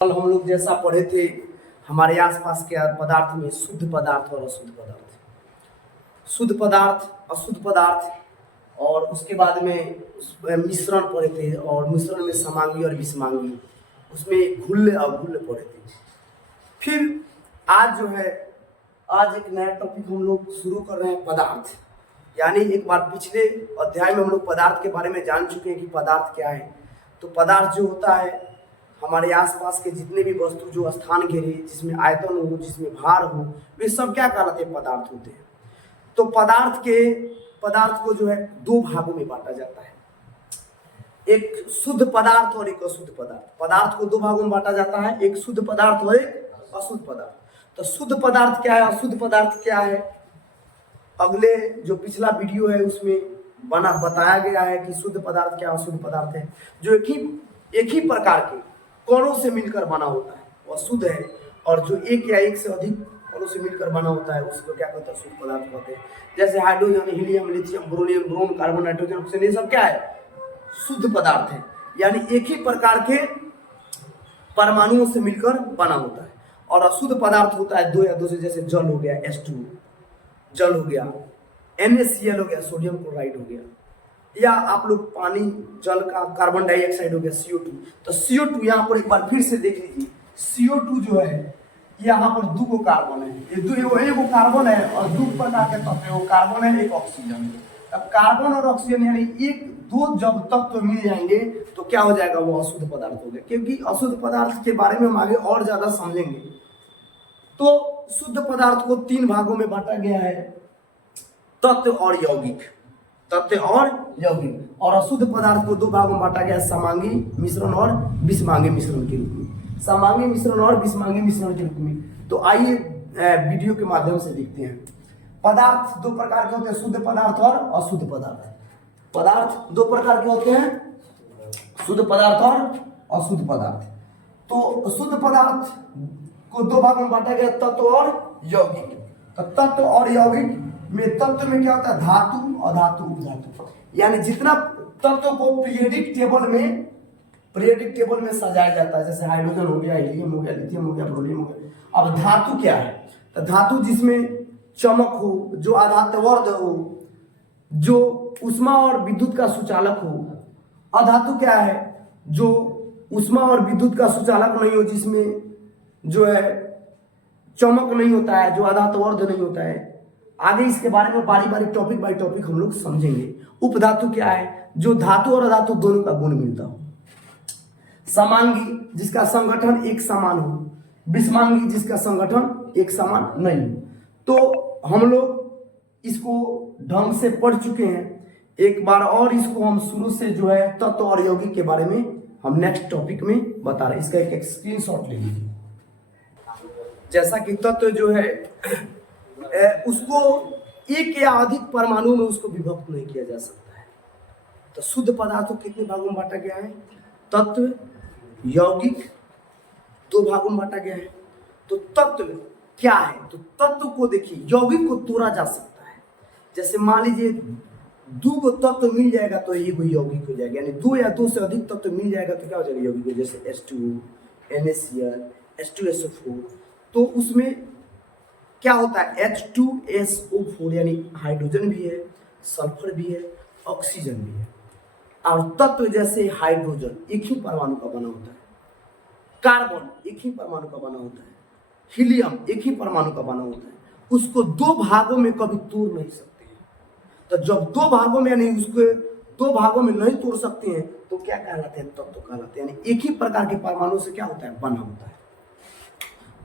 कल हम लोग जैसा पढ़े थे हमारे आसपास के पदार्थ में शुद्ध पदार्थ और अशुद्ध पदार्थ, शुद्ध पदार्थ, अशुद्ध पदार्थ और उसके बाद में मिश्रण पढ़े थे और मिश्रण में समांगी और विषमांगी, उसमें घुल्य अघुल्य पढ़े थे। फिर आज जो है आज एक नया टॉपिक हम लोग शुरू कर रहे हैं पदार्थ। यानी एक बार पिछले अध्याय में हम लोग पदार्थ के बारे में जान चुके हैं कि पदार्थ क्या है। तो पदार्थ जो होता है हमारे आसपास के जितने भी वस्तु जो स्थान घेरे, जिसमें आयतन हो, जिसमें भार हो, वे सब क्या कहलाते हैं? पदार्थ होते हैं। तो पदार्थ को जो है दो भागों में बांटा जाता है, एक शुद्ध पदार्थ और एक अशुद्ध पदार्थ। पदार्थ को दो भागों में बांटा जाता है, एक शुद्ध पदार्थ और एक अशुद्ध पदार्थ। तो शुद्ध पदार्थ क्या है, अशुद्ध पदार्थ क्या है, अगले जो पिछला वीडियो है उसमें बताया गया है कि शुद्ध पदार्थ क्या, अशुद्ध पदार्थ है जो एक ही प्रकार के कणों से मिलकर बना होता है वह शुद्ध है, और जो एक या एक से अधिक कणों से मिलकर बना होता है उसको क्या कहते हैं? शुद्ध पदार्थ कहते हैं। जैसे हाइड्रोजन, हीलियम, लिथियम, ब्रोमियम, ब्रोम, कार्बन, नाइट्रोजन, ऑक्सीजन, ये सब क्या है? शुद्ध पदार्थ है। यानी एक ही प्रकार के परमाणुओं से मिलकर बना होता है। और अशुद्ध पदार्थ होता है दो या दो से, जैसे जल हो गया H2, जल हो गया, NaCl हो गया, सोडियम क्लोराइड हो गया, या आप लोग पानी जल का कार्बन डाइऑक्साइड हो गया CO2। तो CO2 यहाँ पर एक बार फिर से देख लीजिए, CO2 जो है यहाँ पर दो कार्बन है, एगो कार्बन है और दो प्रकार के तत्व है, वो कार्बन है, एक ऑक्सीजन है। अब कार्बन और ऑक्सीजन यानी एक दो जब तत्व मिल जाएंगे तो क्या हो जाएगा? वो अशुद्ध पदार्थ हो गया। क्योंकि अशुद्ध पदार्थ के बारे में हम आगे और ज्यादा समझेंगे। तो शुद्ध पदार्थ को तीन भागों में बांटा गया है, तत्व और यौगिक, तत्व और यौगिक। और अशुद्ध पदार्थ को दो भागों में बांटा गया है, समांगी मिश्रण और विषमांगी मिश्रण के रूप में, समांगी मिश्रण और विषमांगी मिश्रण के रूप में। तो आइए वीडियो के माध्यम से देखते हैं। पदार्थ दो प्रकार के होते हैं, शुद्ध पदार्थ और अशुद्ध पदार्थ। पदार्थ दो प्रकार के होते हैं, शुद्ध पदार्थ और अशुद्ध पदार्थ। तो शुद्ध पदार्थ को दो भागों में बांटा गया, तत्व और यौगिक। तो तत्व और यौगिक में तत्व में क्या होता है? धातु, अधातु, उपधातु। यानी जितना तत्व को पीरियोडिक टेबल में सजाया जाता है, जैसे हाइड्रोजन हो गया, हीलियम हो गया, लिथियम हो गया, ब्रोमियम हो गया। अब धातु क्या है? तो धातु जिसमें चमक हो, जो आधातवर्ध हो, जो ऊष्मा और विद्युत का सुचालक हो। अधातु क्या है? जो ऊष्मा और विद्युत का सुचालक नहीं हो, जिसमें जो है चमक नहीं होता है, जो आधातवर्ध नहीं होता है। आगे इसके बारे में बारी बारी टॉपिक बाय टॉपिक हम लोग समझेंगे। उपधातु क्या है? जो धातु और अधातु दोनों का गुण मिलता हो। समांगी जिसका संगठन एक समान हो, विषमांगी जिसका संगठन एक समान नहीं हो। तो हम लोग इसको ढंग से पढ़ चुके हैं। एक बार और इसको हम शुरू से जो है तत्व और यौगिक के बारे में हम नेक्स्ट टॉपिक में बता रहे हैं। इसका एक स्क्रीनशॉट ले लीजिए। जैसा कि तत्व जो है उसको एक या अधिक परमाणु में उसको विभक्त नहीं किया जा सकता है। तो शुद्ध पदार्थ को कितने भागों में बांटा गया है? तत्व, यौगिक, दो भागों में बांटा गया है। तो तत्व क्या है? तो तत्व को देखिए, यौगिक को तोड़ा जा सकता है। जैसे मान लीजिए दो तत्व मिल जाएगा तो ये कोई यौगिक हो जाएगा। यानी दो या दो से अधिक तत्व मिल जाएगा तो क्या हो जाएगा? यौगिक। जैसे H2, NaCl, H2SO4। तो उसमें क्या होता है? H2SO4 यानी हाइड्रोजन भी है, सल्फर भी है, ऑक्सीजन भी है। और तत्व जैसे हाइड्रोजन एक ही परमाणु का बना होता है, कार्बन एक ही परमाणु का बना होता है, हीलियम एक ही परमाणु का बना होता है। उसको दो भागों में कभी तोड़ नहीं सकते हैं। तो जब दो भागों में यानी उसको दो भागों में नहीं तोड़ सकते हैं तो क्या कहलाते हैं? तत्व कहलाते हैं। यानी एक ही प्रकार के परमाणु से क्या होता है? बना होता है।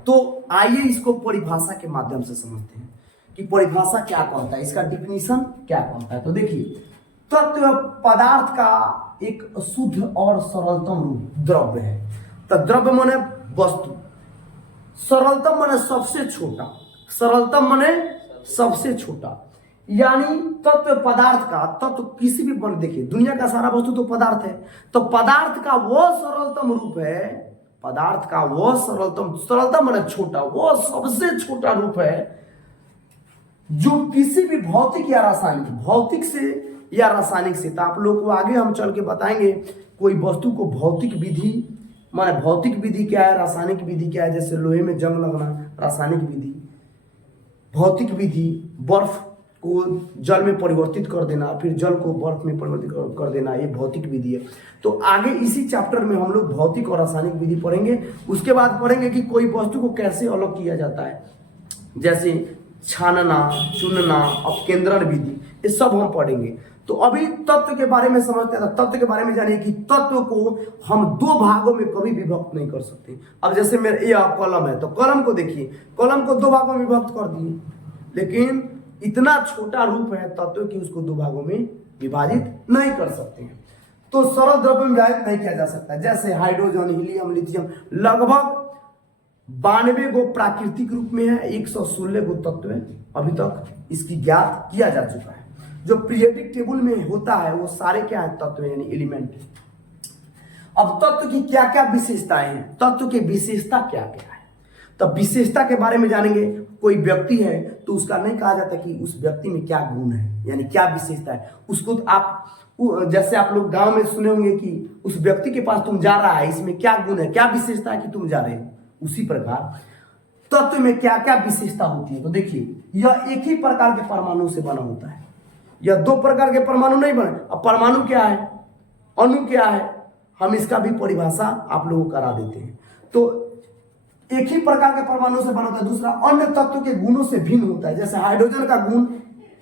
तो आइए इसको परिभाषा के माध्यम से समझते हैं कि परिभाषा क्या कहता है, इसका डिफिनीशन क्या कहता है। तो देखिए, तत्व पदार्थ का एक शुद्ध और सरलतम रूप द्रव्य है। तो द्रव्य माने वस्तु, सरलतम माने सबसे छोटा, सरलतम माने सबसे छोटा। यानी तत्व पदार्थ का, तत्व किसी भी बन, देखिए दुनिया का सारा वस्तु तो पदार्थ है। तो पदार्थ का वो सरलतम रूप है, पदार्थ का वो सरलतम माने छोटा, वो सबसे छोटा रूप है जो किसी भी भौतिक या रासायनिक, भौतिक से या रासायनिक से, तो आप लोग को आगे हम चल के बताएंगे कोई वस्तु को भौतिक विधि माने भौतिक विधि क्या है, रासायनिक विधि क्या है। जैसे लोहे में जंग लगना रासायनिक विधि, भौतिक विधि बर्फ को जल में परिवर्तित कर देना, फिर जल को बर्फ में परिवर्तित कर देना, ये भौतिक विधि है। तो आगे इसी चैप्टर में हम लोग भौतिक और रासायनिक विधि पढ़ेंगे। उसके बाद पढ़ेंगे कि कोई वस्तु को कैसे अलग किया जाता है, जैसे छानना, चुनना, अपकेंद्रण विधि, ये सब हम पढ़ेंगे। तो अभी तत्व के बारे में समझते हैं। तत्व के बारे में जानिए कि तत्व को हम दो भागों में कभी विभक्त नहीं कर सकते। अब जैसे मेरे यह कलम है, तो कलम को देखिए, कलम को दो भागों में विभक्त कर दिए, लेकिन इतना छोटा रूप है तत्व की उसको दो भागों में विभाजित नहीं कर सकते हैं। तो सरल द्रव्य में विभाजित नहीं किया जा सकता। जैसे हाइड्रोजन, हीलियम, लिथियम लगभग 92 गो प्राकृतिक रूप में है, 116 गो तत्व है अभी तक इसकी ज्ञात किया जा चुका है। जो पीरियोडिक टेबल में होता है वो सारे क्या है, तत्व यानी एलिमेंट। अब तत्व की क्या क्या विशेषताएं हैं, तत्व की विशेषता क्या क्या है, तब विशेषता के बारे में जानेंगे। कोई व्यक्ति है तो उसका नहीं कहा जाता कि उस व्यक्ति में क्या गुण है, यानी क्या विशेषता है उसको। तो आप जैसे आप लोग गांव में सुने होंगे कि उस व्यक्ति के पास तुम जा रहा है, इसमें क्या गुण है, क्या विशेषता है कि तुम जा रहे हो। उसी प्रकार तत्व में क्या क्या विशेषता होती है। तो देखिए, यह एक ही प्रकार के परमाणु से बना होता है, यह दो प्रकार के परमाणु नहीं बने। अब परमाणु क्या है, अणु क्या है, हम इसका भी परिभाषा आप लोगों को करा देते हैं। तो एक ही प्रकार के परमाणु से बना होता है। दूसरा, अन्य तत्व के गुणों से भिन्न होता है। जैसे हाइड्रोजन का गुण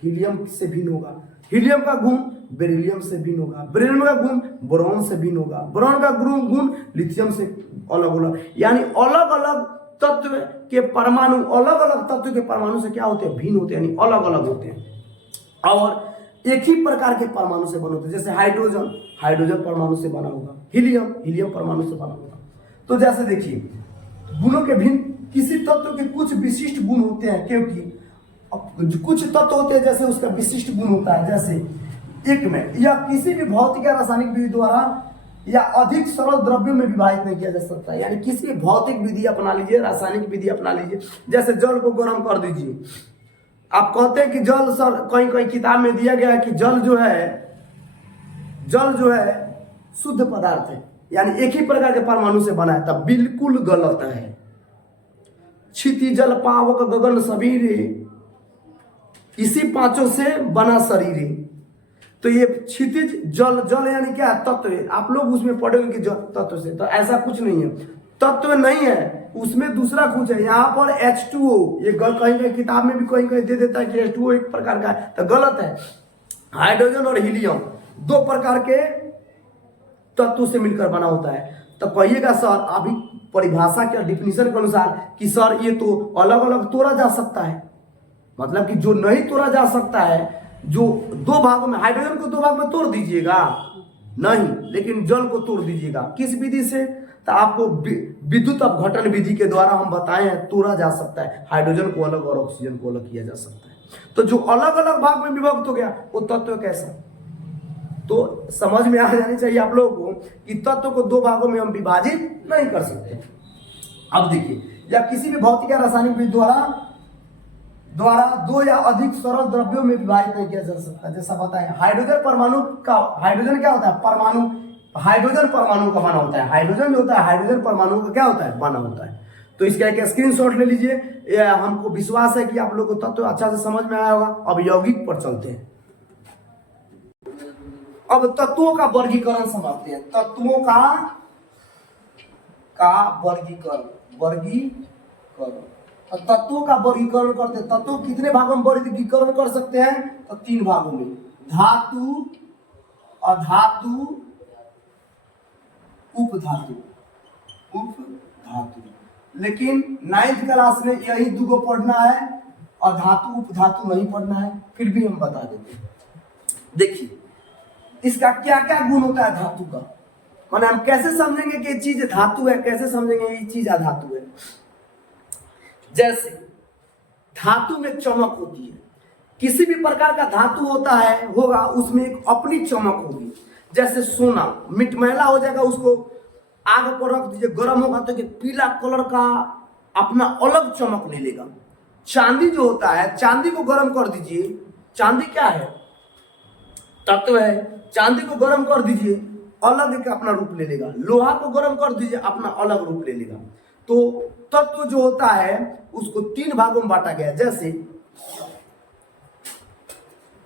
हीलियम से भिन्न होगा, हीलियम का गुण बेरिलियम से भिन्न होगा, बेरिलियम का गुण बोरॉन से भिन्न होगा, बोरॉन का गुण लिथियम से अलग अलग, यानी अलग अलग तत्व के परमाणु अलग अलग तत्व के परमाणु से क्या होते हैं, भिन्न होते हैं, यानी अलग अलग होते हैं। और एक ही प्रकार के परमाणु से बने होते हैं। जैसे हाइड्रोजन, हाइड्रोजन परमाणु से बना होगा, हीलियम, हीलियम परमाणु से बना होगा। तो जैसे देखिए, गुणों के भिन्न, किसी तत्व के कुछ विशिष्ट गुण होते हैं, क्योंकि कुछ तत्व होते हैं जैसे उसका विशिष्ट गुण होता है। जैसे एक में या किसी भी भौतिक या रासायनिक विधि द्वारा या अधिक सरल द्रव्यों में विभाजित नहीं किया जा सकता। यानी किसी भी भौतिक विधि अपना लीजिए, रासायनिक विधि अपना लीजिए। जैसे जल को गर्म कर दीजिए, आप कहते हैं कि जल, सर कहीं कहीं किताब में दिया गया है कि जल जो है शुद्ध पदार्थ है, यानी एक ही प्रकार के परमाणु से बना है, तब बिल्कुल गलत है। क्षिति, जल, पावक, गगन, सबीर, इसी पांचों से बना शरीर है। तो ये क्षितिज, जल, जल यानी क्या है, तत्व है। आप लोग उसमें पढ़े होंगे कि तत्व से, तो ऐसा कुछ नहीं है, तत्व नहीं है, उसमें दूसरा कुछ है। यहाँ पर H2O, ये कहीं कहीं किताब में भी कहीं कहीं दे देता है कि H2O एक प्रकार का है, तो गलत है। हाइड्रोजन और हीलियम दो प्रकार के तत्व से मिलकर बना होता है। तो कहिएगा सर अभी परिभाषा के डिफिनीशन के अनुसार कि सर ये तो अलग अलग तोड़ा जा सकता है, मतलब कि जो नहीं तोड़ा जा सकता है, जो दो भागों में, हाइड्रोजन को दो भाग में तोड़ दीजिएगा नहीं, लेकिन जल को तोड़ दीजिएगा। किस विधि से, तो आपको विद्युत अपघटन विधि के द्वारा हम बताए हैं तोड़ा जा सकता है। हाइड्रोजन को अलग और ऑक्सीजन को अलग किया जा सकता है। तो जो अलग अलग भाग में विभक्त हो गया वो तत्व कैसा, तो समझ में आ जानी चाहिए आप लोगों को कि तत्व को दो भागों में हम विभाजित नहीं कर सकते। अब देखिए, या किसी भी भौतिक या रासायनिक विधि द्वारा दो या अधिक सरल द्रव्यों में विभाजित नहीं किया जा सकता। जैसा बताया, हाइड्रोजन परमाणु का, हाइड्रोजन क्या होता है, परमाणु, हाइड्रोजन परमाणु का बना होता है। हाइड्रोजन जो होता है हाइड्रोजन परमाणु का क्या होता है, बना होता है। तो इसका एक स्क्रीनशॉट ले लीजिए। हमको विश्वास है कि आप लोग को तत्व अच्छा से समझ में आया होगा। अब यौगिक पर चलते हैं। अब तत्वों का वर्गीकरण समझते हैं। तत्वों का वर्गीकरण, तत्वों का वर्गीकरण करते हैं। तत्वों कितने भागों में वर्गीकरण कर सकते हैं, तो 3 भागों में, धातु, अधातु, उपधातु। लेकिन 9th क्लास में यही 2 पढ़ना है, अधातु उपधातु नहीं पढ़ना है, फिर भी हम बता देते हैं। देखिए इसका क्या क्या गुण होता है धातु का, माने हम कैसे समझेंगे कि ये चीज धातु है, कैसे समझेंगे ये चीज अधातु है। जैसे धातु में चमक होती है, किसी भी प्रकार का धातु होगा उसमें एक अपनी चमक होगी। जैसे सोना मिटमैला हो जाएगा, उसको आग पर रख दीजिए, गर्म होगा तो पीला कलर का अपना अलग चमक ले लेगा। चांदी जो होता है, चांदी को गर्म कर दीजिए, चांदी क्या है, तत्व है, चांदी को गर्म कर दीजिए, अलग एक अपना रूप ले लेगा। लोहा को गर्म कर दीजिए, अपना अलग रूप ले लेगा। तो तत्व जो होता है उसको 3 भागों में बांटा गया। जैसे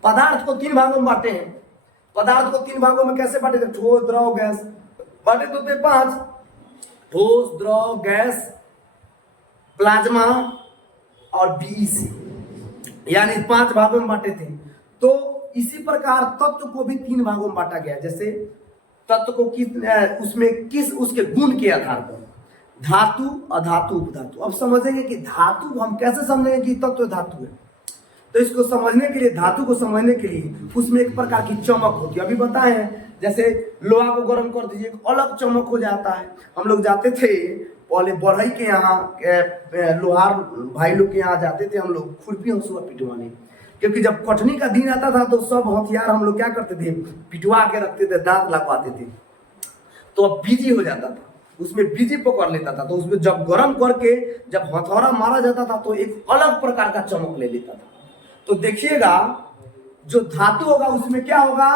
पदार्थ को 3 भागों में बांटे हैं। पदार्थ को 3 भागों में कैसे बांटे थे? ठोस, द्रव, गैस। बांटे तो थे 5, ठोस, द्रव, गैस, प्लाज्मा और बीईसी, यानी 5 भागों में बांटे थे। तो इसी प्रकार तत्व को भी 3 भागों में बांटा गया। जैसे तत्व को किस उसके गुण के आधार पर, धातु, अधातु, उपधातु। अब समझेंगे कि धातु हम कैसे समझेंगे कि तत्व धातु है। तो इसको समझने के लिए, धातु को समझने के लिए उसमें एक प्रकार की चमक होती है। अभी बताए हैं, जैसे लोहा को गर्म कर दीजिए, एक अलग चमक हो जाता है। हम लोग जाते थे पहले बढ़ई के यहाँ, लोहार भाई लोग के यहाँ जाते थे हम लोग खुरपी हंसुआ पिटवाने, क्योंकि जब कटनी का दिन आता था तो सब हथियार हम लोग क्या करते थे, पिटवा के रखते थे, दांत लगवाते थे। तो अब बीजी हो जाता था, उसमें बीजी पकड़ लेता था। तो उसमें जब गर्म करके जब हथौड़ा मारा जाता था तो एक अलग प्रकार का चमक ले लेता था। तो देखिएगा जो धातु होगा उसमें क्या होगा,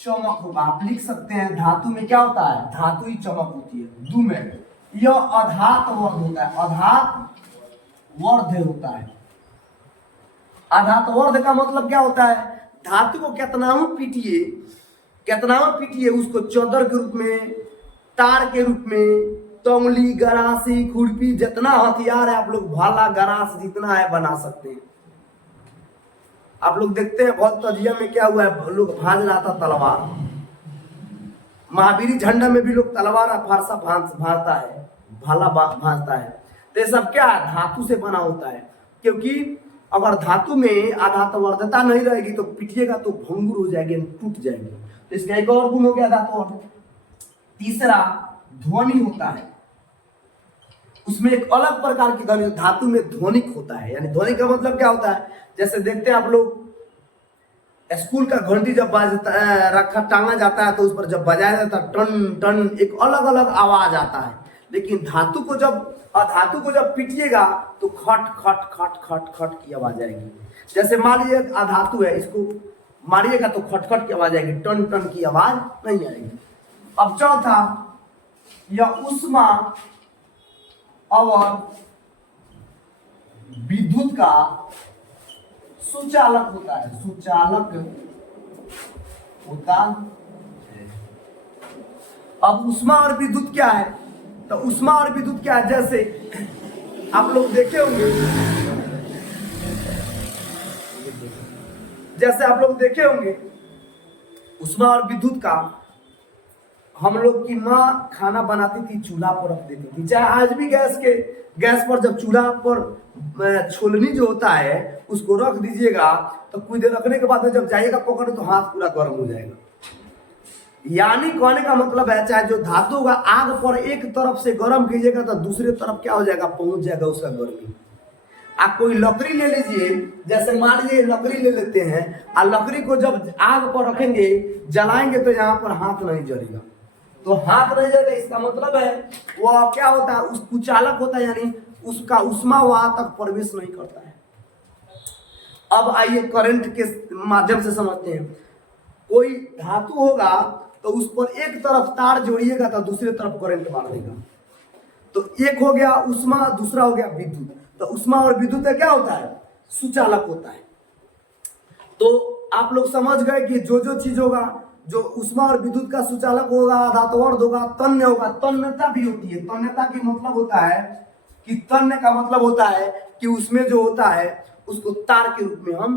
चमक होगा। आप लिख सकते हैं धातु में क्या होता है, धातु ही चमक होती है। दू में यह अधात वर्ध होता है, अधात वर्ध होता है। अधात वर्ध का मतलब क्या होता है, धातु को कितनाऊ पीटिए उसको चौदर के रूप में, तार के रूप में, तंगली, गरासी, खुरपी, जितना हथियार है आप लोग, भाला, गरास जितना है बना सकते हैं। आप लोग देखते हैं बहुत तजिया में क्या हुआ है, लोग भांज रहा था तलवार। महावीरी झंडा में भी लोग तलवार फारसा भांजता है, भाला भांजता है। तो ये सब क्या है, धातु से बना होता है। क्योंकि अगर धातु में आधातवर्धता नहीं रहेगी तो पिटिएगा तो भंगुर हो जाएगी, टूट जाएगी। तो इसका एक और गुण हो गया धातु। तीसरा ध्वनि होता है, उसमें एक अलग प्रकार की ध्वनि, धातु में ध्वनिक होता है। यानी ध्वनि का मतलब क्या होता है, जैसे देखते हैं आप लोग स्कूल का घंटी जब रखा टांगा जाता है तो उस पर जब बजाया जाता है टन टन, एक अलग अलग आवाज आता है। लेकिन धातु को जब पीटिएगा तो खट खट खट खट खट की आवाज आएगी। जैसे मान लीजिए अधातु है, इसको मारिएगा तो खट खट की आवाज आएगी, टन टन की आवाज नहीं आएगी। अब चौथा, यह ऊष्मा और विद्युत का सुचालक होता है, सुचालक होता है। अब ऊष्मा और विद्युत क्या है, तो ऊष्मा और विद्युत क्या है, जैसे आप लोग देखे होंगे, ऊष्मा और विद्युत का, हम लोग की माँ खाना बनाती थी, चूल्हा पर रख देती थी। चाहे आज भी गैस पर जब चूल्हा पर छोलनी जो होता है उसको रख दीजिएगा तो कुछ देर रखने के बाद में जब जाइएगा पकड़ तो हाथ पूरा गर्म हो जाएगा। यानी कहने का मतलब है, चाहे जो धातु होगा आग पर एक तरफ से गर्म कीजिएगा तो दूसरी तरफ क्या हो जाएगा, पहुंच जाएगा उसका गर्मी। आप कोई लकड़ी ले लीजिए, जैसे मान लीजिए लकड़ी ले लेते हैं और लकड़ी को जब आग पर रखेंगे, जलाएंगे तो यहाँ पर हाथ नहीं जलेगा। तो हाथ नहीं जलेगा, इसका मतलब है वो क्या होता है, उस कुचालक होता है, यानी उसका ऊष्मा वहां तक प्रवेश नहीं करता है। अब आइए करंट के माध्यम से समझते हैं। कोई धातु होगा तो उस पर एक तरफ तार जोड़िएगा तो दूसरी तरफ करंट मार देगा। तो एक हो गया ऊष्मा, दूसरा हो गया विद्युत। तो ऊष्मा और विद्युत क्या होता है, सुचालक होता है। तो आप लोग समझ गए कि जो चीज होगा, जो ऊष्मा और विद्युत का सुचालक होगा, धातुवर्ध होगा, तन्य होगा, तन्यता भी होती है। तन्यता की मतलब होता है कि तन्य का मतलब होता है कि उसमें जो होता है उसको तार के रूप में हम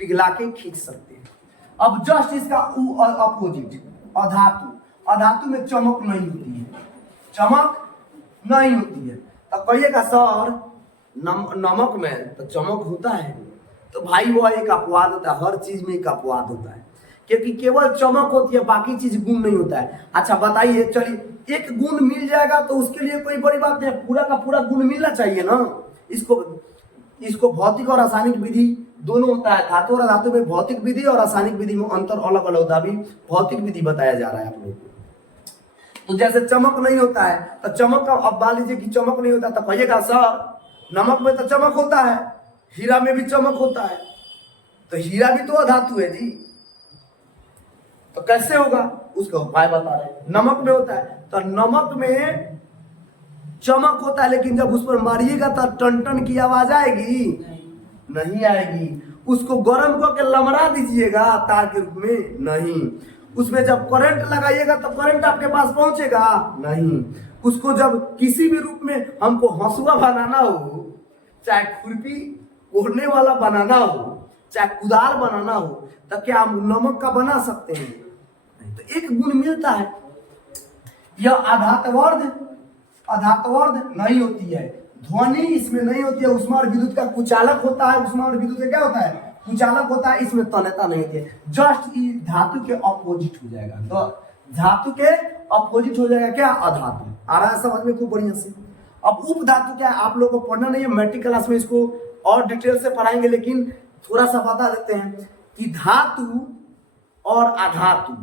पिघला के खींच सकते हैं। अब जस्ट इसका अपोजिट अधातु, अधातु में चमक नहीं होती है, चमक नहीं होती है। तो कहिएगा सर नमक में तो चमक होता है, तो भाई वो एक अपवाद होता है, हर चीज में एक अपवाद होता है, क्योंकि केवल चमक होती है, बाकी चीज गुण नहीं होता है। अच्छा बताइए, चलिए एक गुण मिल जाएगा तो उसके लिए कोई बड़ी बात नहीं, पूरा का पूरा गुण मिलना चाहिए ना। इसको भौतिक और रासायनिक विधि दोनों होता है। धातु और धातु में भौतिक विधि और रासायनिक विधि में अंतर अलग अलग होता है। अभी भौतिक विधि बताया जा रहा है आप लोगों को। तो जैसे चमक नहीं होता है तो चमक का, अब मान लीजिए कि चमक नहीं होता तो कहिएगा सर नमक में तो चमक होता है, हीरा में भी चमक होता है। तो हीरा भी तो अधातु है जी। तो कैसे होगा उसका उपाय बता रहे हैं। नमक में होता है तो नमक में चमक होता है, लेकिन जब उस पर मारिएगा तो टन टन की आवाज आएगी? नहीं आएगी। उसको गर्म करके लमड़ा दीजिएगा तार के रूप में? नहीं। उसमें जब करंट लगाइएगा तो करंट आपके पास पहुंचेगा? नहीं। उसको जब किसी भी रूप में हमको हंसुआ बनाना हो, चाहे खुरपी ओढ़ने वाला बनाना हो, चाहे कुदाल बनाना हो, तो क्या हम नमक का बना सकते हैं? तो एक गुण मिलता है। यह अधातवर्ध नहीं होती है, ध्वनि इसमें नहीं होती है। उष्मा और विद्युत का कुचालक होता है, उष्मा और विद्युत का क्या होता है? कुचालक होता है। इसमें तन्यता नहीं होती है। जस्ट धातु के अपोजिट हो जाएगा, तो धातु के अपोजिट हो जाएगा क्या? अधातु। आ रहा है समझ में खूब बढ़िया से। अब उप धातु क्या है आप लोगों को पढ़ना नहीं है, मैट्रिक क्लास में इसको और डिटेल से पढ़ाएंगे, लेकिन थोड़ा सा बता देते हैं कि धातु और अधातु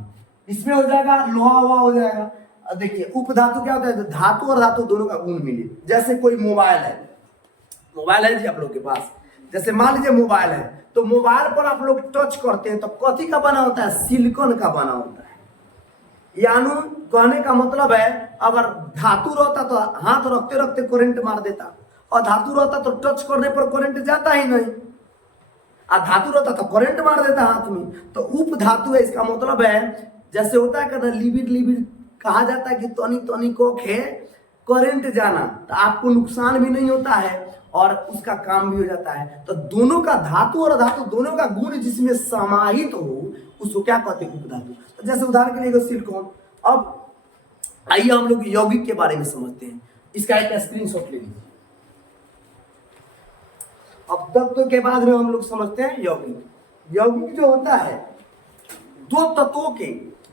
इसमें हो जाएगा लोहा हुआ हो जाएगा। देखिए उप धातु क्या होता है? धातु और धातु दोनों का गुण मिले। जैसे कोई मोबाइल है जी आप लोग के पास, जैसे मान लीजिए मोबाइल है, तो मोबाइल पर आप लोग टच करते हैं तो कथी का बना होता है? सिलिकॉन का बना होता है। यानी कहने का मतलब है अगर धातु रहता तो हाथ रखते रखते करंट मार देता, और धातु रहता तो टच करने पर करंट जाता ही नहीं, और धातु रहता तो करंट मार देता हाथ में। तो उप धातु है, इसका मतलब है जैसे होता है कहना लिबिड कहा जाता है कि तनी को करंट जाना, तो आपको नुकसान भी नहीं होता है और उसका काम भी हो जाता है। तो दोनों का धातु और धातु दोनों का गुण जिसमें समाहित हो उसको क्या कहते हैं? उपधातु। तो जैसे उदाहरण के लिए सिलिकॉन। अब आइए हम लोग यौगिक के बारे में समझते हैं। इसका एक स्क्रीनशॉट ले लीजिए। अब तत्व के बाद में हम लोग समझते हैं यौगिक। यौगिक जो होता है दो तत्वों के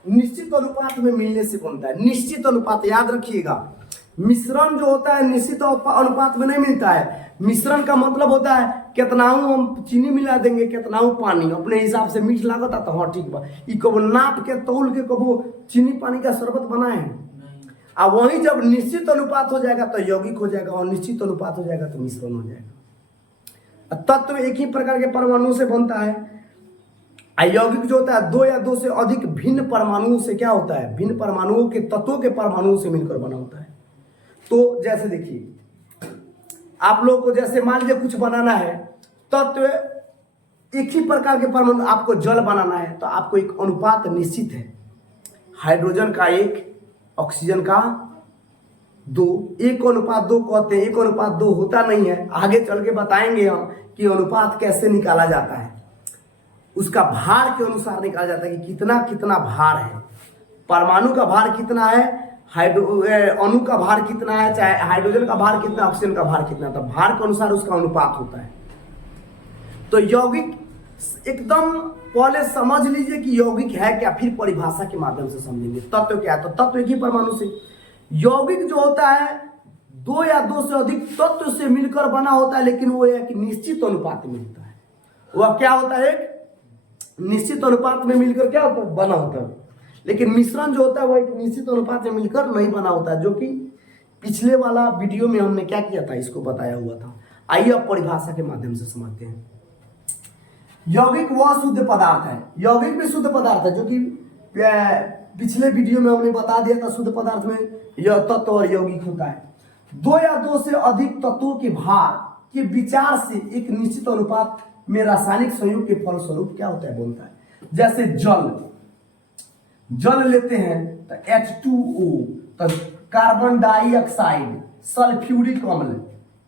निश्चित अनुपात में मिलने से बनता है। निश्चित अनुपात याद रखिएगा। मिश्रण जो होता है निश्चित अनुपात में नहीं मिलता है। मिश्रण का मतलब होता है कितनाऊ हम चीनी मिला देंगे, कितनाऊ पानी, अपने हिसाब से मीठ लागत तो हाँ ठीक बा। ई कबो नाप के तौल के कबो चीनी पानी का शरबत बनाए हैं। अब वही जब निश्चित अनुपात हो जाएगा तो यौगिक हो जाएगा, और निश्चित अनुपात हो जाएगा तो मिश्रण हो जाएगा। तत्व एक ही प्रकार के परमाणु से बनता है। यौगिक जो होता है दो या दो से अधिक भिन्न परमाणुओं से क्या होता है? भिन्न परमाणुओं के तत्वों के परमाणुओं से मिलकर बना होता है। तो जैसे देखिए आप लोग को जैसे मान लीजिए कुछ बनाना है, तत्व एक ही प्रकार के परमाणु, आपको जल बनाना है तो आपको एक अनुपात निश्चित है। हाइड्रोजन का 1, ऑक्सीजन का 2, 1:2 कहते हैं। 1:2 होता नहीं है, आगे चल के बताएंगे हम कि अनुपात कैसे निकाला जाता है। उसका भार के अनुसार निकाला जाता है कि कितना भार है, परमाणु का भार कितना है, अणु का भार कितना है, चाहे हाइड्रोजन का भार कितना, ऑक्सीजन का भार कितना, तो भार के अनुसार उसका अनुपात होता है। तो यौगिक एकदम पहले समझ लीजिए कि यौगिक है क्या, फिर परिभाषा के माध्यम से समझेंगे तत्व क्या है। तो तत्व एक ही परमाणु से। यौगिक जो होता है दो या दो से अधिक तत्व से मिलकर बना होता है, लेकिन वो एक निश्चित अनुपात में होता है। वह क्या होता है? एक निश्चित अनुपात में मिलकर क्या होता है? बना होता है। लेकिन मिश्रण जो होता है वह एक निश्चित अनुपात में मिलकर नहीं बना होता है, जो कि पिछले वाला वीडियो में हमने क्या किया था इसको बताया हुआ था। आइए अब परिभाषा के माध्यम से समझते हैं। यौगिक वह शुद्ध पदार्थ है। यौगिक भी शुद्ध पदार्थ है, जो कि पिछले वीडियो में हमने बता दिया था। शुद्ध पदार्थ में यह तत्व और यौगिक होता है। दो या दो से अधिक तत्वों के भार के विचार से एक निश्चित अनुपात में रासायनिक संयोग के फलस्वरूप क्या होता है? बनता है। जैसे जल लेते हैं तो H2O, तो कार्बन डाइऑक्साइड, सल्फ्यूरिक अम्ल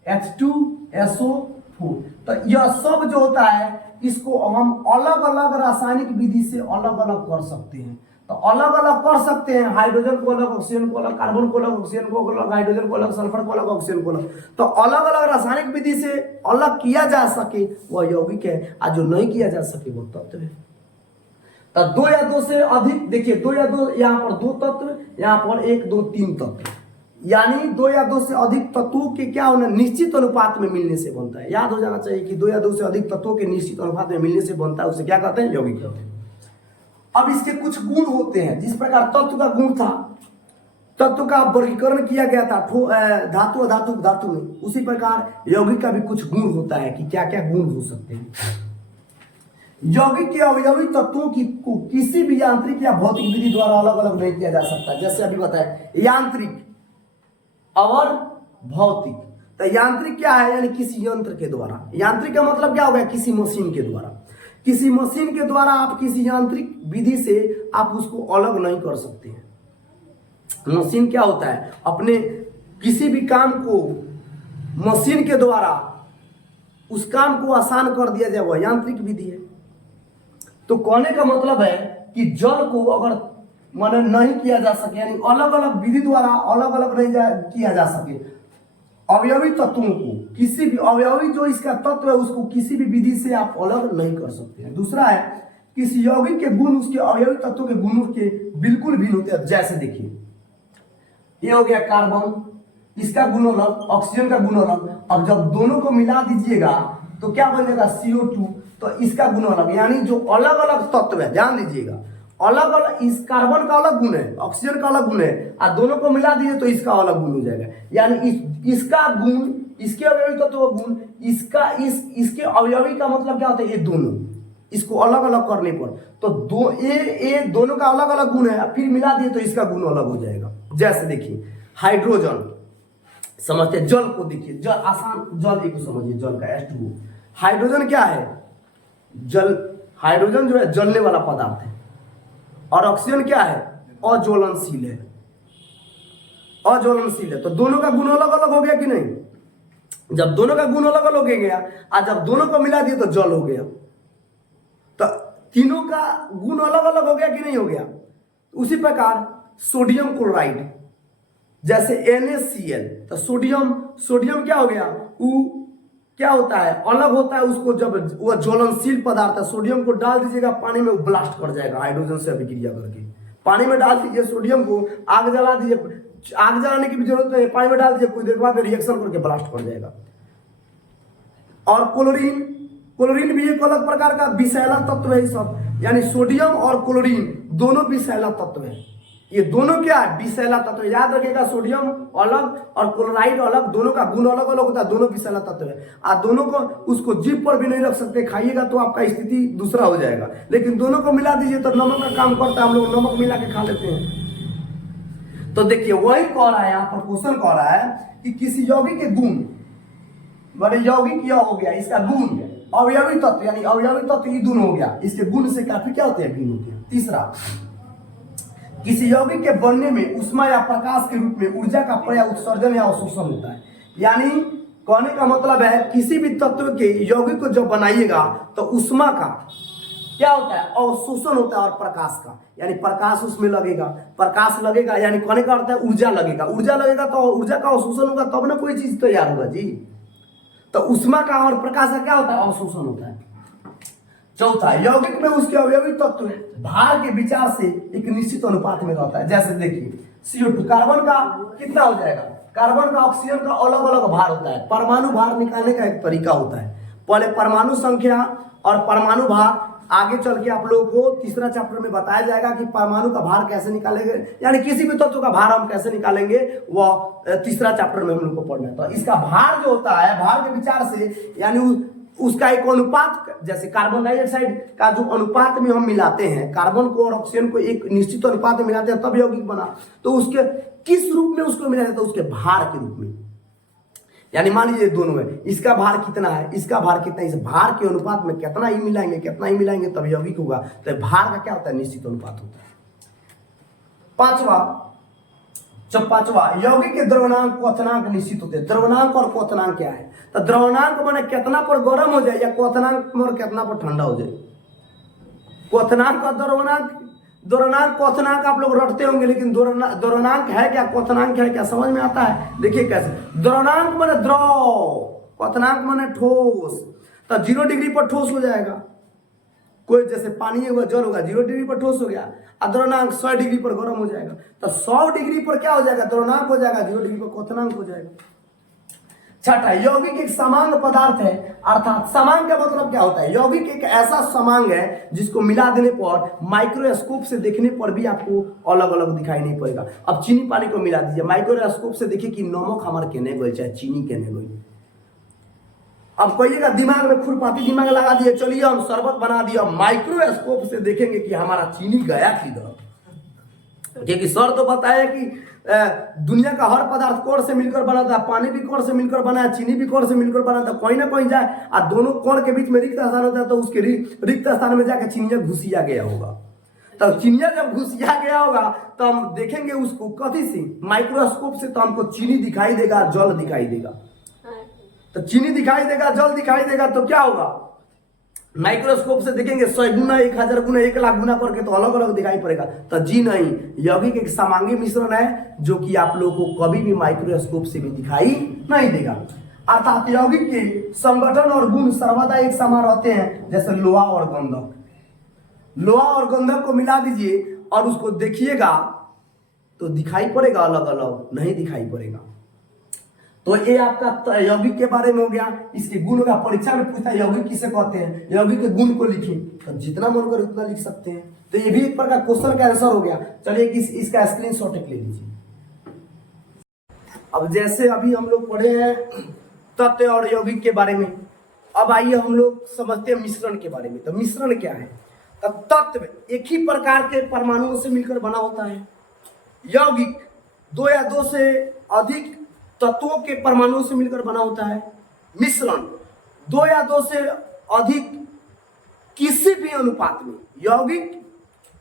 H2SO4, तो यह सब जो होता है इसको हम अलग अलग रासायनिक विधि से अलग अलग कर सकते हैं। तो अलग अलग कर सकते हैं, हाइड्रोजन को अलग, ऑक्सीजन को अलग, कार्बन को अलग, ऑक्सीजन को अलग, हाइड्रोजन को अलग, सल्फर को अलग, ऑक्सीजन को अलग। तो अलग अलग रासायनिक विधि से अलग किया जा सके वह यौगिक है, और जो नहीं किया जा सके वो तत्व है। तो दो या दो से अधिक, देखिए दो या दो, यहाँ पर 2 तत्व, यहाँ पर 1, 2, 3 तत्व, यानी दो या दो से अधिक तत्वों के क्या होना? निश्चित अनुपात में मिलने से बनता है। याद हो जाना चाहिए कि दो या दो से अधिक तत्वों के निश्चित अनुपात में मिलने से बनता है, उसे क्या कहते हैं? यौगिक कहते हैं। अब इसके कुछ गुण होते हैं। जिस प्रकार तत्व का गुण था, तत्व का वर्गीकरण किया गया था धातु अधातु धातु में, उसी प्रकार यौगिक का भी कुछ गुण होता है कि क्या क्या गुण हो सकते हैं। यौगिक के अवयवी तत्वों की को किसी भी यांत्रिक या भौतिक विधि द्वारा अलग अलग नहीं किया जा सकता। जैसे अभी बताया यांत्रिक और भौतिक। तो यांत्रिक क्या है, यानी किसी यंत्र के द्वारा। यांत्रिक का मतलब क्या हो गया, किसी मशीन के द्वारा। किसी मशीन के द्वारा आप किसी यांत्रिक विधि से आप उसको अलग नहीं कर सकते हैं। मशीन क्या होता है, अपने किसी भी काम को मशीन के द्वारा उस काम को आसान कर दिया जाए, वह यांत्रिक विधि है। तो कहने का मतलब है कि जल को अगर माने नहीं किया जा सके, यानी अलग अलग विधि द्वारा अलग अलग नहीं किया जा सके, अवयवी तत्वों को किसी भी अवयवी जो इसका तत्व है उसको किसी भी विधि से आप अलग नहीं कर सकते हैं। दूसरा है किसी यौगिक के गुण उसके अवयवी तत्वों के गुणों के बिल्कुल भिन्न होते हैं। जैसे देखिए ये हो गया कार्बन, इसका गुण अलग, ऑक्सीजन का गुण अलग। अब जब दोनों को मिला दीजिएगा तो क्या बन जाएगा CO2, तो इसका गुण अलग। यानी जो अलग अलग तत्व है, ध्यान दीजिएगा, अलग अलग, इस कार्बन का अलग गुण है, ऑक्सीजन का अलग गुण है, और दोनों को मिला दीजिए तो इसका अलग गुण हो जाएगा। यानी इसका गुण, इसके अवयवी तत्व का गुण, इसका इसके अवयवी का मतलब क्या होता है, ये दोनों, इसको अलग अलग करने पर तो ये दोनों का अलग अलग गुण है, फिर मिला दिए तो इसका गुण अलग हो जाएगा। जैसे देखिए हाइड्रोजन, समझते, जल को देखिए, जल आसान, जल एक समझिए, जल का H2O। हाइड्रोजन क्या है, जल, हाइड्रोजन जो है जलने वाला पदार्थ है, और ऑक्सीजन क्या है, अज्वलनशील है, अज्वलनशील है। तो दोनों का गुण अलग अलग हो गया कि नहीं। जब दोनों का गुण अलग अलग हो गया और जब दोनों को मिला दिए तो जल हो गया। तो तीनों का गुण अलग अलग हो गया कि नहीं हो गया। उसी प्रकार सोडियम क्लोराइड, जैसे NaCl, तो सोडियम क्या हो गया, वो क्या होता है, अलग होता है। उसको जब वह ज्वलनशील पदार्थ है, सोडियम को डाल दीजिएगा पानी में, वो ब्लास्ट कर जाएगा हाइड्रोजन से अभिक्रिया करके। पानी में डाल दीजिए सोडियम को, आग जला दीजिए, आग जलाने की भी जरूरत नहीं, पानी में डाल दीजिए, कुछ देर बाद रिएक्शन करके ब्लास्ट कर जाएगा। और क्लोरीन भी एक अलग प्रकार का विषैला तत्व है सब, यानी सोडियम और क्लोरीन दोनों विषैला तत्व है। ये दोनों क्या है, विषैला तत्व। याद रखिएगा, सोडियम अलग और क्लोराइड अलग, दोनों का गुण अलग अलग होता है, दोनों विषैला तत्व है। और दोनों को उसको जीभ पर भी नहीं रख सकते, खाइएगा तो आपका स्थिति दूसरा हो जाएगा। लेकिन दोनों को मिला दीजिए तो नमक का काम करता है, हम लोग नमक मिला के खा लेते हैं। तो देखिए वही कह रहा है यहाँ पर, क्वेश्चन कह रहा है कि किसी यौगिक के गुण, बड़े यौगिक यह हो गया, इसका गुण अवयवी तत्व, यानी अवयवी तत्व ये गुण हो गया, इसके गुण से काफी क्या होते हैं, भिन्न होते हैं। तीसरा, किसी यौगिक के बनने में उष्मा या प्रकाश के रूप में ऊर्जा का पर्याय उत्सर्जन या अवशोषण होता है। यानी कहने का मतलब है किसी भी तत्व के यौगिक को जब बनाइएगा तो उष्मा का क्या होता है, अवशोषण होता है, और प्रकाश का, यानी प्रकाश उसमें लगेगा, प्रकाश लगेगा, यानी कहने का अर्थ है ऊर्जा लगेगा, ऊर्जा लगेगा तो ऊर्जा का अवशोषण होगा, तब ना कोई चीज तैयार होगा जी। तो उष्मा का और प्रकाश का क्या होता है, अवशोषण होता है। चौथा, यौगिक में उसके अवयवी तत्व भार के विचार से एक निश्चित अनुपात में रहता है। जैसे देखिए CO2, कार्बन का कितना हो जाएगा, कार्बन का ऑक्सीजन का अलग अलग भार होता है। परमाणु भार निकालने का एक तरीका होता है, पहले परमाणु संख्या और परमाणु भार, आगे चल के आप लोगों को तीसरा चैप्टर में बताया जाएगा कि परमाणु का भार कैसे निकालेंगे, यानी किसी भी तत्व का भार हम कैसे निकालेंगे, वह तीसरा चैप्टर में हम लोग को पढ़ना है। तो इसका भार जो होता है, भार के विचार से, यानी उसका एक अनुपात, जैसे कार्बन डाइऑक्साइड का जो अनुपात में हम मिलाते हैं, कार्बन को और ऑक्सीजन को एक निश्चित अनुपात में मिलाते हैं तब यौगिक बना, तो उसके किस रूप में उसको मिलाया जाता है, उसके भार के रूप में। यानी मान लीजिए दोनों है, इसका भार कितना है, इसका भार कितना है, इस भार के अनुपात में कितना ही मिलाएंगे तब यौगिक होगा। तो भार का क्या होता है, निश्चित अनुपात होता है। पांचवा, यौगिक के द्रवणांक क्वथनांक निश्चित होते हैं। द्रवणांक और क्वथनांक क्या है, तो द्रवणांक माने कितना पर गर्म हो जाए, या क्वथनांक माने कितना पर ठंडा हो जाए। क्वथनांक और द्रवणांक क्वथनांक आप लोग रटते होंगे, लेकिन द्रवणांक है क्या, क्वथनांक है क्या, समझ में आता है। देखिए कैसे, द्रवणांक माने द्रव, क्वथनांक माने ठोस। तो 0 डिग्री पर ठोस हो जाएगा, कोई जैसे पानी होगा, जल होगा, 0 डिग्री पर ठोस हो गया, और द्रवणांक 100 डिग्री पर गर्म हो जाएगा। तो 100 डिग्री पर क्या हो जाएगा, द्रवणांक हो जाएगा, 0 डिग्री पर क्वथनांक हो जाएगा। छठा, यौगिक एक समांग पदार्थ है, अर्थात समांग का मतलब क्या होता है, यौगिक एक ऐसा समांग है जिसको मिला देने पर माइक्रोस्कोप से देखने पर भी आपको अलग अलग दिखाई नहीं पड़ेगा। अब चीनी पानी को मिला दीजिए, माइक्रोस्कोप से देखिए कि नमक हमारे केने गई, चाहे चीनी केने गई, अब कहिएगा दिमाग में खुरपाती दिमाग लगा दिए, चलिए हम शरबत बना दिया, माइक्रोस्कोप से देखेंगे कि हमारा चीनी गया किधर। क्योंकि सर तो बताया कि दुनिया का हर पदार्थ कौन से मिलकर बना था, पानी भी कौन से मिलकर बना है, चीनी भी कौन से मिलकर बना था, कहीं ना कहीं जाए और दोनों कौन के बीच में रिक्त स्थान होता है, तो उसके रिक्त स्थान में जाकर चीनिया घुसिया गया होगा। तो चीनिया जब घुसिया गया होगा तो हम देखेंगे उसको कथी से, माइक्रोस्कोप से, तो हमको चीनी दिखाई देगा, जल दिखाई देगा। तो चीनी दिखाई देगा, जल दिखाई देगा, तो क्या होगा, माइक्रोस्कोप से देखेंगे 100 गुना, 1000 गुना, 1 लाख गुना करके तो अलग अलग दिखाई पड़ेगा। तो जी नहीं, यौगिक एक समांगी मिश्रण है जो कि आप लोगों को कभी भी माइक्रोस्कोप से भी दिखाई नहीं देगा। अर्थात यौगिक के संगठन और गुण सर्वदा एक समान रहते हैं। जैसे लोहा और गंधक, लोहा और गंधक को मिला दीजिए और उसको देखिएगा तो दिखाई पड़ेगा अलग अलग, नहीं दिखाई पड़ेगा। तो ये आपका यौगिक के बारे में हो गया। इसके गुण का परीक्षा में पूछता है यौगिक किसे कहते हैं, यौगिक के गुण को लिखिए, तो जितना मन करे उतना लिख सकते हैं। तो ये भी एक प्रकार क्वेश्चन का आंसर हो गया। चलिए इसका स्क्रीनशॉट ले लीजिए। अब जैसे अभी हम लोग पढ़े हैं तत्व और यौगिक के बारे में, अब आइए हम लोग समझते हैं मिश्रण के बारे में। तो मिश्रण क्या है, तो तत्व एक ही प्रकार के परमाणुओं से मिलकर बना होता है। यौगिक 2 या 2 से अधिक तत्वों के परमाणुओं से मिलकर बना होता है। मिश्रण 2 या 2 से अधिक किसी भी अनुपात में, यौगिक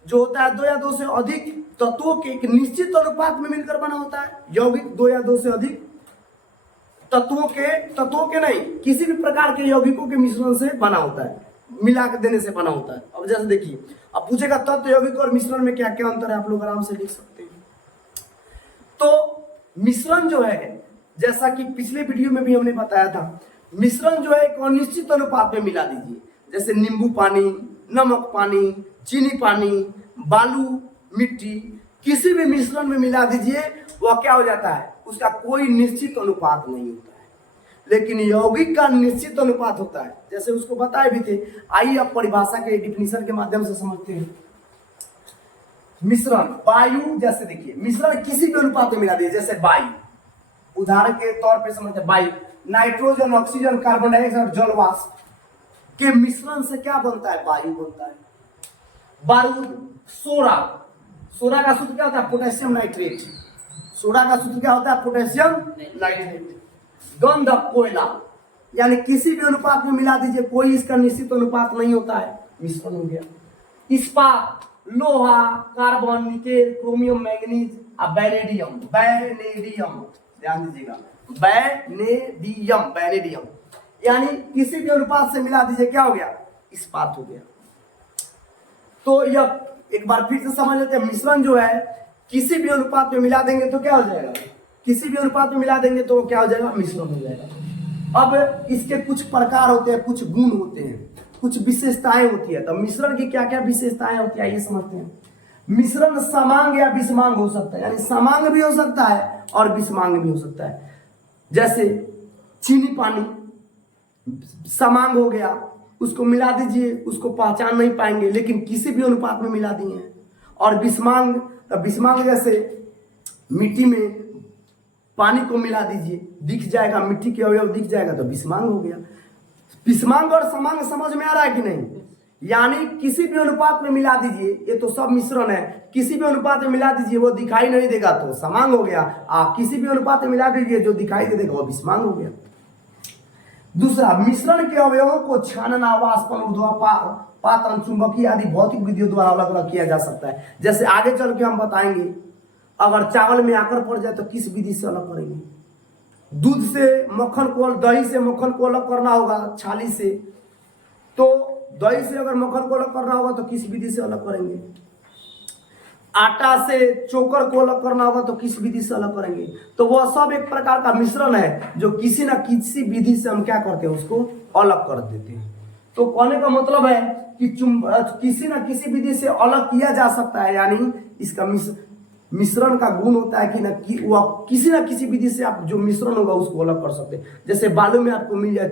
जो होता है 2 या 2 से अधिक तत्वों के एक निश्चित अनुपात में मिलकर बना होता है। यौगिक 2 या 2 से अधिक तत्वों के नहीं, किसी भी प्रकार के यौगिकों के मिश्रण से बना होता है, मिला के देने से बना होता है। अब जैसे देखिए, अब पूछेगा तत्व, यौगिक और मिश्रण में क्या क्या अंतर है, आप लोग आराम से लिख सकते हैं। तो मिश्रण जो है, जैसा कि पिछले वीडियो में भी हमने बताया था, मिश्रण जो है एक अनिश्चित अनुपात में मिला दीजिए। जैसे नींबू पानी, नमक पानी, चीनी पानी, बालू, मिट्टी, किसी भी मिश्रण में मिला दीजिए, वह क्या हो जाता है, उसका कोई निश्चित अनुपात नहीं होता है। लेकिन यौगिक का निश्चित अनुपात होता है, जैसे उसको बताए भी थे। आइए अब परिभाषा के डिफिनीशन के माध्यम से समझते हैं। मिश्रण वायु, जैसे देखिए मिश्रण किसी भी अनुपात में मिला दीजिए। जैसे वायु, उदाहरण के तौर पे समझते हैं, वायु नाइट्रोजन, ऑक्सीजन, कार्बन डाइऑक्साइड, जल वाष्प के मिश्रण से क्या बनता है, वायु बनता है। बारूद, सोडा, सोडा का सूत्र क्या होता है, पोटेशियम नाइट्रेट, सोडा का सूत्र क्या होता है, पोटेशियम नाइट्रेट। गंधक, कोयला, यानी किसी भी अनुपात में मिला दीजिए, कोई इसका निश्चित अनुपात नहीं होता है, मिश्रण हो गया। इस्पात, लोहा, कार्बन, निकेल, क्रोमियम, मैग्नीज और वैनेडियम, ध्यान दीजिएगा, वैनेडियम, यानी किसी भी अनुपात से मिला दीजिए, क्या हो गया, इस्पात हो गया। तो यह एक बार फिर से समझ लेते हैं, मिश्रण जो है किसी भी अनुपात में मिला देंगे तो क्या हो जाएगा, किसी भी अनुपात में मिला देंगे तो क्या हो जाएगा, मिश्रण हो जाएगा। अब इसके कुछ प्रकार होते हैं, कुछ गुण होते हैं, कुछ विशेषताएं होती है। तो मिश्रण की क्या क्या विशेषताएं होती है, ये समझते हैं। मिश्रण समांग या विषमांग हो सकता है, यानी समांग भी हो सकता है और विषमांग भी हो सकता है। जैसे चीनी पानी समांग हो गया, उसको मिला दीजिए, उसको पहचान नहीं पाएंगे, लेकिन किसी भी अनुपात में मिला दिए हैं। और विषमांग जैसे मिट्टी में पानी को मिला दीजिए, दिख जाएगा, मिट्टी के अवयव दिख जाएगा, तो विषमांग हो गया। विषमांग और समांग समझ में आ रहा है कि नहीं, यानी किसी भी अनुपात में मिला दीजिए, ये तो सब मिश्रण है, किसी भी अनुपात में मिला दीजिए, वो दिखाई नहीं देगा तो समांग हो गया। किसी भी अनुपात में मिला दीजिए, जो दिखाई दे देगा वो विषमांग हो गया। दूसरा, मिश्रण के अवयवों को छानना, वाष्पन, ऊर्ध्वपातन, चुंबकीय आदि भौतिक विधियों द्वारा अलग अलग किया जा सकता है। जैसे आगे चल के हम बताएंगे, अगर चावल में आकर पड़ जाए तो किस विधि से अलग करेंगे। दूध से मक्खन को, दही से मक्खन को अलग करना होगा छाली से, तो दही से अगर मक्खन को अलग करना होगा तो किस विधि से अलग करेंगे। आटा से चोकर को अलग करना होगा तो किस विधि से अलग करेंगे। तो वह सब एक प्रकार का मिश्रण है जो किसी न किसी विधि से हम क्या करते हैं, उसको अलग कर देते हैं। तो कहने का मतलब है कि किसी न किसी विधि से अलग किया जा सकता है, यानी इसका मिश्रण का गुण होता है कि वह किसी न किसी विधि से आप जो मिश्रण होगा उसको अलग कर सकते हैं। जैसे बालू में आपको मिल जाए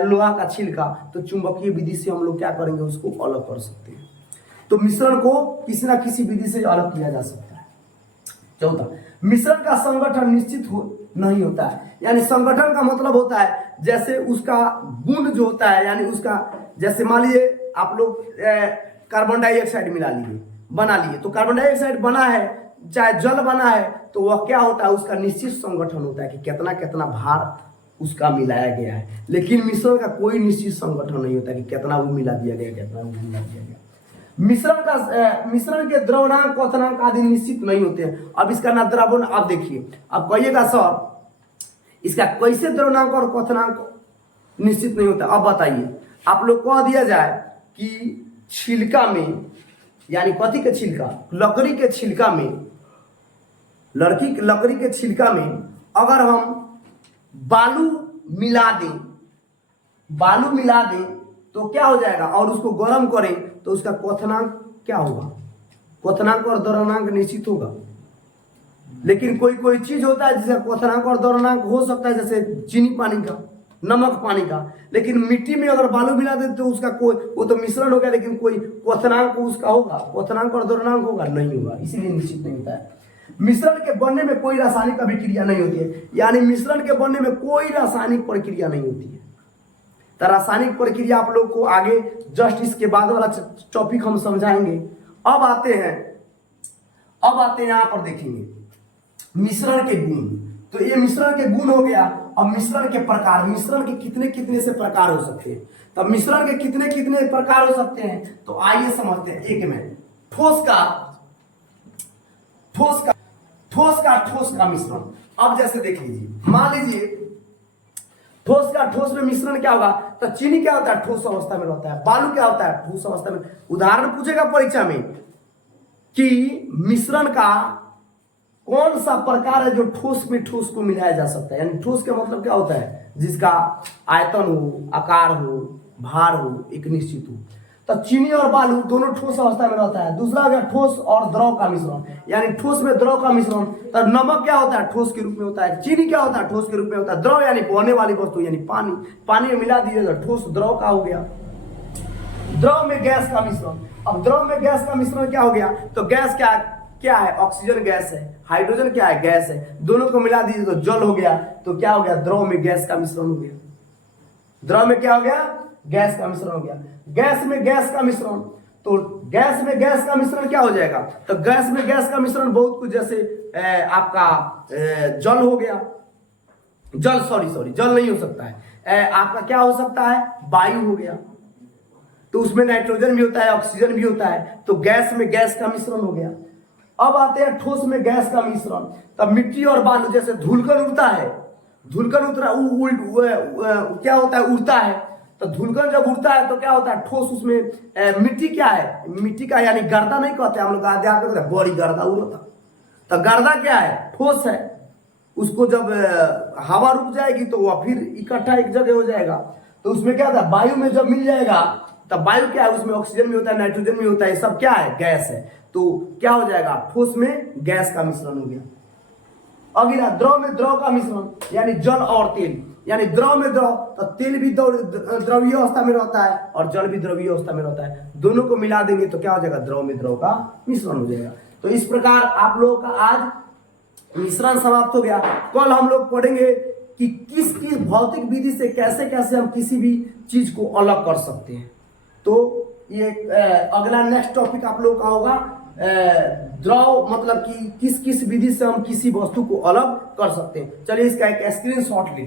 लोहा का छिलका, तो चुंबकीय विधि से हम लोग क्या करेंगे, उसको अलग कर सकते हैं। तो मिश्रण को किसी न किसी विधि से अलग किया जा सकता है। चौथा, मिश्रण का संगठन नहीं होता है। यानी संगठन का मतलब होता है जैसे उसका गुण जो होता है, यानी उसका, जैसे मान लीजिए आप लोग कार्बन डाइऑक्साइड मिला लिए, बना लिए, तो कार्बन डाइऑक्साइड बना है, चाहे जल बना है, तो वह क्या होता है, उसका निश्चित संगठन होता है कि कितना कितना भार उसका मिलाया गया है। लेकिन मिश्रण का कोई निश्चित संगठन नहीं होता कि कितना वो मिला दिया गया, कितना वो मिला दिया गया। मिश्रण के द्रवणांक, क्वथनांक आदि निश्चित नहीं होते हैं। अब इसका ना द्रवण, आप देखिए, अब कहिएगा सर इसका कैसे द्रवणांक और क्वथनांक निश्चित नहीं होता। अब बताइए, आप लोग कह दिया जाए कि छिलका में, यानी कथी के छिलका, लकड़ी के छिलका में, लकड़ी के छिलका में अगर हम बालू मिला दें तो क्या हो जाएगा, और उसको गर्म करें तो उसका क्वथनांक क्या होगा, क्वथनांक और द्रवणांक निश्चित होगा। लेकिन कोई कोई चीज होता है जिसका क्वथनांक और द्रवणांक हो सकता है, जैसे चीनी पानी का, नमक पानी का। लेकिन मिट्टी में अगर बालू मिला दे तो उसका कोई, वो तो मिश्रण हो गया, लेकिन कोई क्वथनांक उसका होगा, क्वथनांक और द्रवणांक होगा, नहीं होगा, इसीलिए निश्चित नहीं होता है। मिश्रण के बनने में कोई रासायनिक अभिक्रिया नहीं होती है, यानी मिश्रण के बनने में कोई रासायनिक प्रक्रिया नहीं होती है। तो रासायनिक प्रक्रिया आप लोग को आगे जस्ट इसके बाद वाला टॉपिक हम समझाएंगे। अब आते हैं यहाँ पर देखेंगे मिश्रण के गुण। तो ये मिश्रण के गुण हो गया। अब मिश्रण के प्रकार, मिश्रण के कितने कितने से प्रकार हो सकते हैं। तब मिश्रण के कितने कितने प्रकार हो सकते हैं, तो आइए समझते हैं। एक में ठोस का मिश्रण। अब जैसे देख लीजिए, मान लीजिए ठोस में मिश्रण क्या होगा, तो चीनी क्या होता है, ठोस अवस्था में रहता है। बालू क्या होता है, ठोस अवस्था में। उदाहरण पूछेगा परीक्षा में कि मिश्रण का कौन सा प्रकार है जो ठोस में ठोस को मिलाया जा सकता है। यानी ठोस का मतलब क्या होता है, जिसका आयतन हो, आकार हो, भार हो, एक निश्चित हो। तो चीनी और बालू दोनों ठोस अवस्था में रहता है। दूसरा हो गया ठोस और द्रव का मिश्रण, यानी ठोस में द्रव का मिश्रण। तो नमक क्या होता है, ठोस के रूप में होता है। चीनी क्या होता है, ठोस के रूप में होता है। द्रव यानी बहने वाली वस्तु, यानी पानी में मिला दीजिएगा, ठोस द्रव का हो गया। द्रव में गैस का मिश्रण। अब द्रव में गैस का मिश्रण क्या हो गया, तो गैस क्या है, ऑक्सीजन गैस है, हाइड्रोजन क्या है, गैस है। दोनों को मिला दीजिए तो जल हो गया। तो क्या हो गया, द्रव में गैस का मिश्रण हो गया। द्रव में क्या हो गया, गैस का मिश्रण हो गया। गैस में गैस का मिश्रण, तो गैस में गैस का मिश्रण क्या हो जाएगा, तो गैस में गैस का मिश्रण बहुत कुछ, जैसे आपका जल हो गया। जल नहीं हो सकता है। आपका क्या हो सकता है, वायु हो गया। तो उसमें नाइट्रोजन भी होता है, ऑक्सीजन भी होता है। तो गैस में गैस का मिश्रण हो गया। अब आते हैं ठोस में गैस का मिश्रण। तब मिट्टी और बालू, जैसे धुलकन उड़ता है, क्या होता है, उड़ता है। तो धुलकन जब उड़ता है तो क्या होता है, ठोस उसमें मिट्टी क्या है, मिट्टी का, यानी गर्दा नहीं कहते हम लोग, आध्यात्मिक कहते हैं बड़ी गर्दा उड़ता। तो गर्दा क्या है, ठोस है। उसको जब हवा रुक जाएगी तो वह फिर इकट्ठा एक जगह हो जाएगा। तो उसमें क्या होता है, वायु में जब मिल जाएगा, तब वायु क्या है, उसमें ऑक्सीजन भी होता है, नाइट्रोजन भी होता है, सब क्या है, गैस है। तो क्या हो जाएगा, ठोस में गैस का मिश्रण हो गया। अगला द्रव में द्रव का मिश्रण, यानी जल और तेल। यानी द्रव में द्रव, तो तेल भी द्रवीय अवस्था में रहता है और जल भी द्रवीय अवस्था में रहता है। दोनों को मिला देंगे तो क्या हो जाएगा, द्रव में द्रव का मिश्रण हो जाएगा। तो इस प्रकार आप लोगों का आज मिश्रण समाप्त हो गया। कल हम लोग पढ़ेंगे कि किस किस भौतिक विधि से कैसे कैसे हम किसी भी चीज को अलग कर सकते हैं। तो ये अगला नेक्स्ट टॉपिक आप लोग का होगा द्रव, मतलब कि किस किस विधि से हम किसी वस्तु को अलग कर सकते हैं। चलिए इसका एक स्क्रीनशॉट ले।